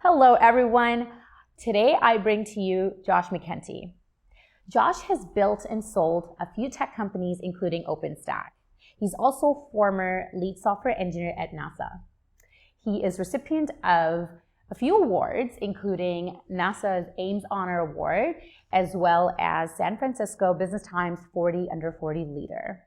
Hello, everyone. Today I bring to you Josh McKenty. Josh has built and sold a few tech companies, including OpenStack. He's also former lead software engineer at NASA. He is recipient of a few awards, including NASA's Ames Honor Award, as well as San Francisco Business Times 40 Under 40 Leader.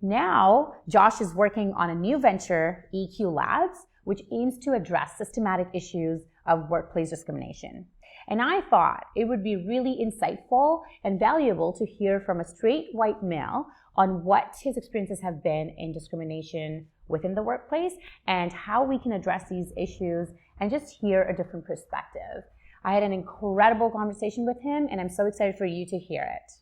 Now, Josh is working on a new venture, EQ Labs, which aims to address systematic issues of workplace discrimination. And I thought it would be really insightful and valuable to hear from a straight white male on what his experiences have been in discrimination within the workplace and how we can address these issues and just hear a different perspective. I had an incredible conversation with him, and I'm so excited for you to hear it.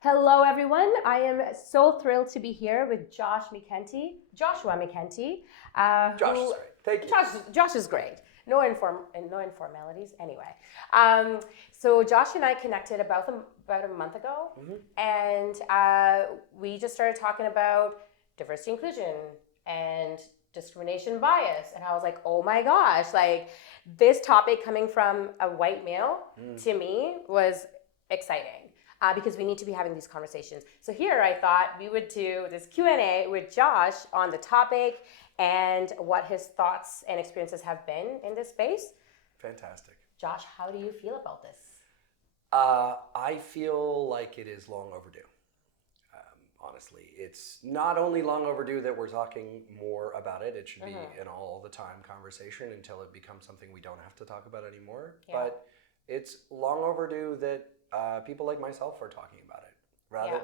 Hello, everyone. I am so thrilled to be here with Joshua McKenty. Josh is great. Thank you. Josh is great. No informalities. Anyway, so Josh and I connected about a month ago, and we just started talking about diversity inclusion and discrimination bias, and I was like, oh my gosh, like this topic coming from a white male to me was exciting. Because we need to be having these conversations. So here I thought we would do this Q&A with Josh on the topic and what his thoughts and experiences have been in this space. Fantastic. Josh, how do you feel about this? I feel like it is long overdue. Honestly, it's not only long overdue that we're talking more about it. It should be an all the time conversation until it becomes something we don't have to talk about anymore. Yeah. But it's long overdue that people like myself are talking about it. Rather,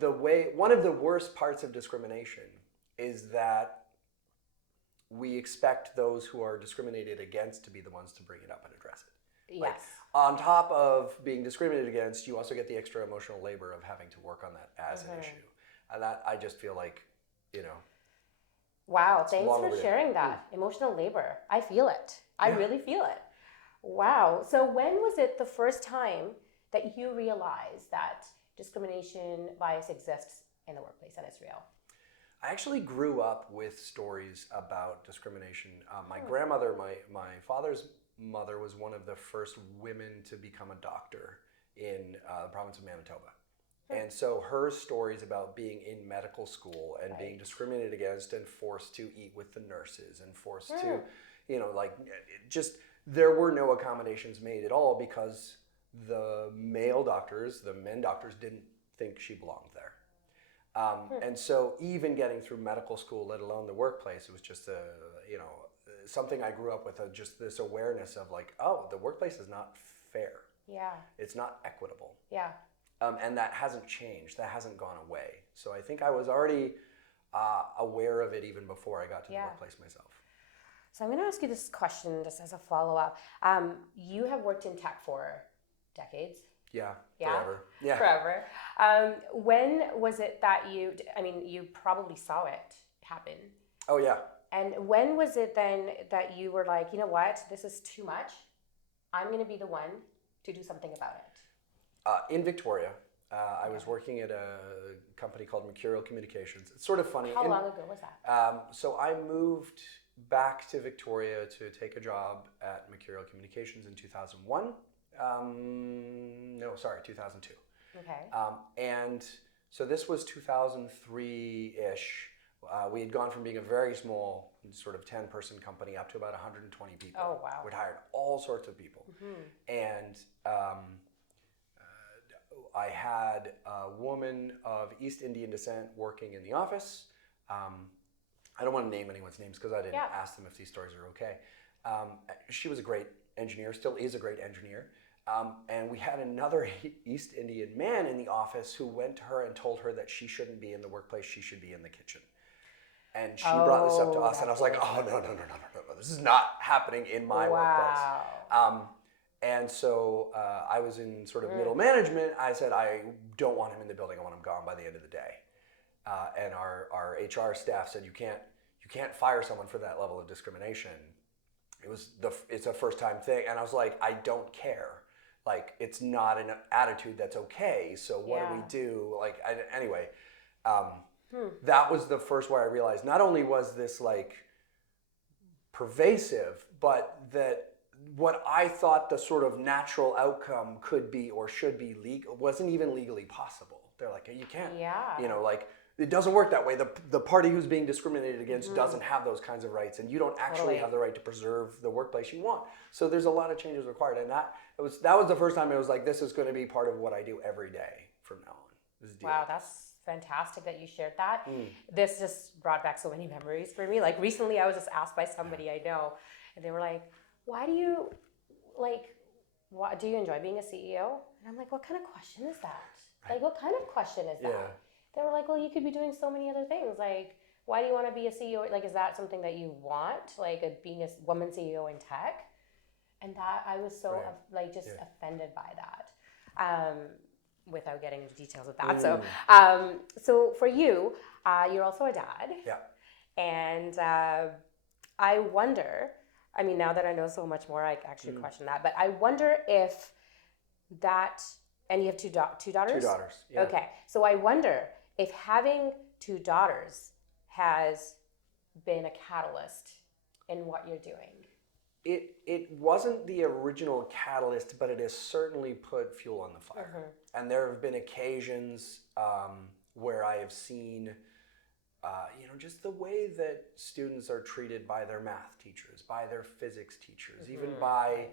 the way, one of the worst parts of discrimination is that we expect those who are discriminated against to be the ones to bring it up and address it. Yes. Like, on top of being discriminated against, you also get the extra emotional labor of having to work on that as an issue. And that, I just feel like, Wow, thanks for sharing that. Emotional labor. I feel it. I really feel it. Wow. So when was it the first time that you realized that discrimination bias exists in the workplace and it's real? I actually grew up with stories about discrimination. My grandmother, my father's mother, was one of the first women to become a doctor in the province of Manitoba. And so her stories about being in medical school and being discriminated against and forced to eat with the nurses and forced to, there were no accommodations made at all because the male doctors, the men doctors, didn't think she belonged there. And so even getting through medical school, let alone the workplace, it was just something I grew up with, just this awareness of like, oh, the workplace is not fair. Yeah. It's not equitable. Yeah. And that hasn't changed. That hasn't gone away. So I think I was already aware of it even before I got to the workplace myself. So I'm going to ask you this question just as a follow-up. You have worked in tech for decades. Yeah, forever. Yeah. Forever. When was it that you probably saw it happen. Oh, yeah. And when was it then that you were like, you know what, this is too much. I'm going to be the one to do something about it. In Victoria, I was working at a company called Mercurial Communications. It's sort of funny. How long ago was that? So I moved back to Victoria to take a job at Mercurial Communications in 2001. 2002. Okay. And so this was 2003-ish. We had gone from being a very small, sort of 10-person company up to about 120 people. Oh, wow. We'd hired all sorts of people. And I had a woman of East Indian descent working in the office. I don't want to name anyone's names because I didn't ask them if these stories are okay. She was a great engineer, still is a great engineer. And we had another East Indian man in the office who went to her and told her that she shouldn't be in the workplace, she should be in the kitchen. And she brought this up to us, and I was like, oh, no, this is not happening in my workplace. And so I was in sort of middle management. I said, I don't want him in the building, I want him gone by the end of the day. And our HR staff said, you can't fire someone for that level of discrimination. It's a first time thing. And I was like, I don't care. Like, it's not an attitude that's okay. So what do we do? Like, anyway, that was the first where I realized not only was this like pervasive, but that what I thought the sort of natural outcome could be or should be legal wasn't even legally possible. They're like, you can't, you know, like it doesn't work that way. The party who's being discriminated against doesn't have those kinds of rights, and you don't actually have the right to preserve the workplace you want. So there's a lot of changes required, and that was the first time it was like, this is going to be part of what I do every day from now on. Wow, that's fantastic that you shared that. This just brought back so many memories for me. Like recently I was just asked by somebody I know, and they were like, why do you enjoy being a CEO? And I'm like, what kind of question is that? Like, what kind of question is that? They were like, well, you could be doing so many other things. Like, why do you want to be a CEO? Like, is that something that you want? Like, being a woman CEO in tech? And that I was so offended by that. Without getting into details of that. So for you, you're also a dad. Yeah. And I wonder, I mean, now that I know so much more, I actually question that. But I wonder if that, and you have two daughters? 2 daughters, yeah. Okay. So I wonder if having 2 daughters has been a catalyst in what you're doing. It wasn't the original catalyst, but it has certainly put fuel on the fire. And there have been occasions where I have seen, just the way that students are treated by their math teachers, by their physics teachers, even by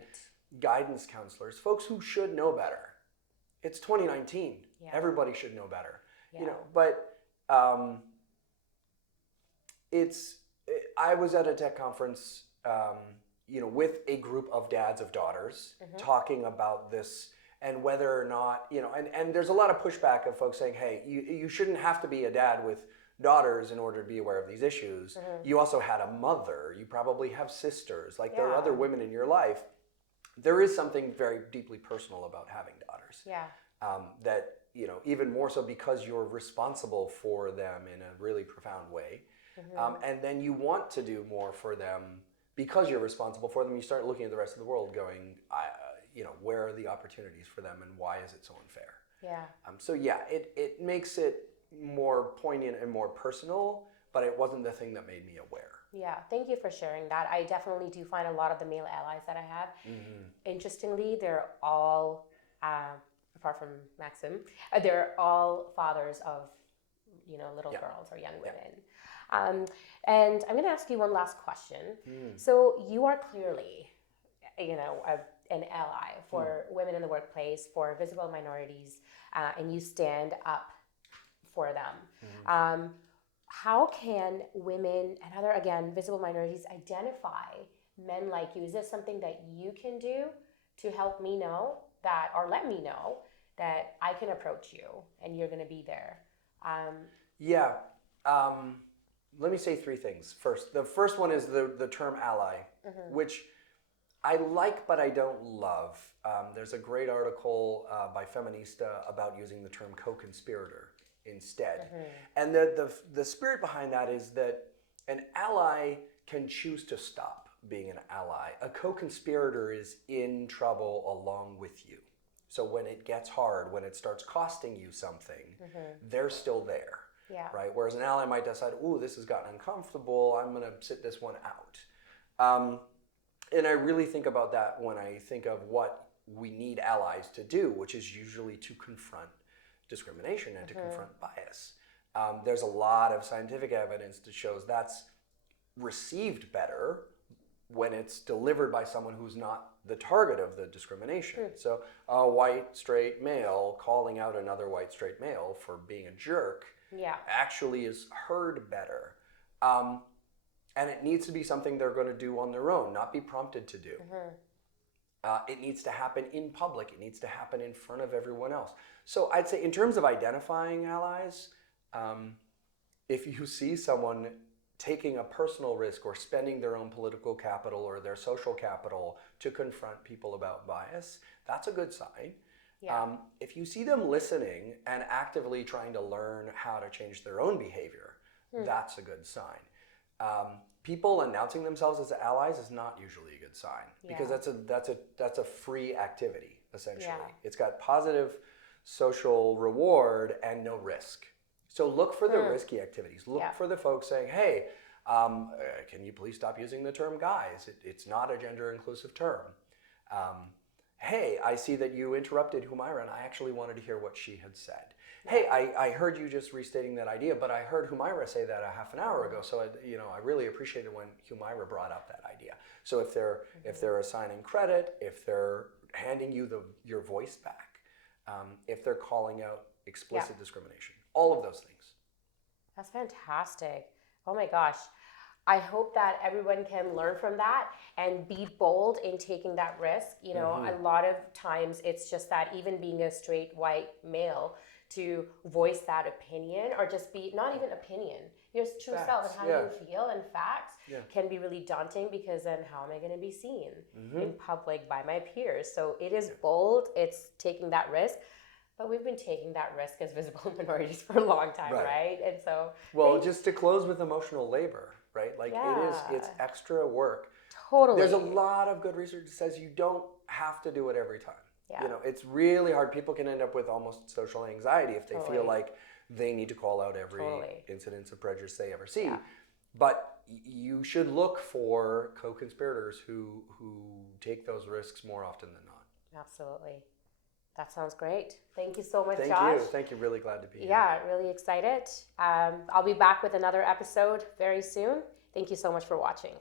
guidance counselors, folks who should know better. It's 2019. Yeah. Everybody should know better. Yeah. But I was at a tech conference with a group of dads of daughters talking about this and whether or not, and there's a lot of pushback of folks saying, hey, you shouldn't have to be a dad with daughters in order to be aware of these issues. You also had a mother. You probably have sisters. Like there are other women in your life. There is something very deeply personal about having daughters. Yeah. That, even more so because you're responsible for them in a really profound way. And then you want to do more for them because you're responsible for them. You start looking at the rest of the world going, where are the opportunities for them and why is it so unfair? Yeah. It makes it more poignant and more personal, but it wasn't the thing that made me aware. Yeah, thank you for sharing that. I definitely do find a lot of the male allies that I have. Interestingly, they're all, apart from Maxim, they're all fathers of, little girls or young women. And I'm going to ask you one last question. So you are clearly, an ally for women in the workplace, for visible minorities, and you stand up for them. How can women and other, again, visible minorities identify men like you? Is this something that you can do to help me know that, or let me know that I can approach you and you're going to be there? Let me say 3 things. First, the first one is the term ally, which I like but I don't love. There's a great article by Feminista about using the term co-conspirator instead. And the spirit behind that is that an ally can choose to stop being an ally. A co-conspirator is in trouble along with you. So when it gets hard, when it starts costing you something, they're still there. Yeah. Right? Whereas an ally might decide, ooh, this has gotten uncomfortable, I'm going to sit this one out. And I really think about that when I think of what we need allies to do, which is usually to confront discrimination and to confront bias. There's a lot of scientific evidence that shows that's received better when it's delivered by someone who's not the target of the discrimination. So a white straight male calling out another white straight male for being a jerk actually is heard better. And it needs to be something they're going to do on their own, not be prompted to do. It needs to happen in public. It needs to happen in front of everyone else. So I'd say in terms of identifying allies, if you see someone taking a personal risk or spending their own political capital or their social capital to confront people about bias, that's a good sign. If you see them listening and actively trying to learn how to change their own behavior, that's a good sign. People announcing themselves as allies is not usually a good sign because that's a free activity essentially. It's got positive social reward and no risk. So look for the risky activities. Look for the folks saying, "Hey, Can you please stop using the term guys? It's not a gender inclusive term. Hey, I see that you interrupted Humaira and I actually wanted to hear what she had said. Hey, I heard you just restating that idea, but I heard Humaira say that a half an hour ago, so I really appreciated when Humaira brought up that idea. So if they're assigning credit, if they're handing you your voice back, if they're calling out explicit discrimination, all of those things. That's fantastic. Oh my gosh. I hope that everyone can learn from that and be bold in taking that risk. You know, a lot of times it's just that even being a straight white male to voice that opinion, or just be not even opinion, your true self and how you feel and facts can be really daunting, because then how am I going to be seen in public by my peers? So it is bold, it's taking that risk. But we've been taking that risk as visible minorities for a long time, right? And so, just to close with emotional labor, right? Like it's extra work. Totally. There's a lot of good research that says you don't have to do it every time. Yeah. You know, it's really hard. People can end up with almost social anxiety if they feel like they need to call out every incidence of prejudice they ever see. Yeah. But you should look for co-conspirators who take those risks more often than not. Absolutely. That sounds great. Thank you so much, Josh. Thank you. Thank you. Really glad to be here. Yeah, really excited. I'll be back with another episode very soon. Thank you so much for watching.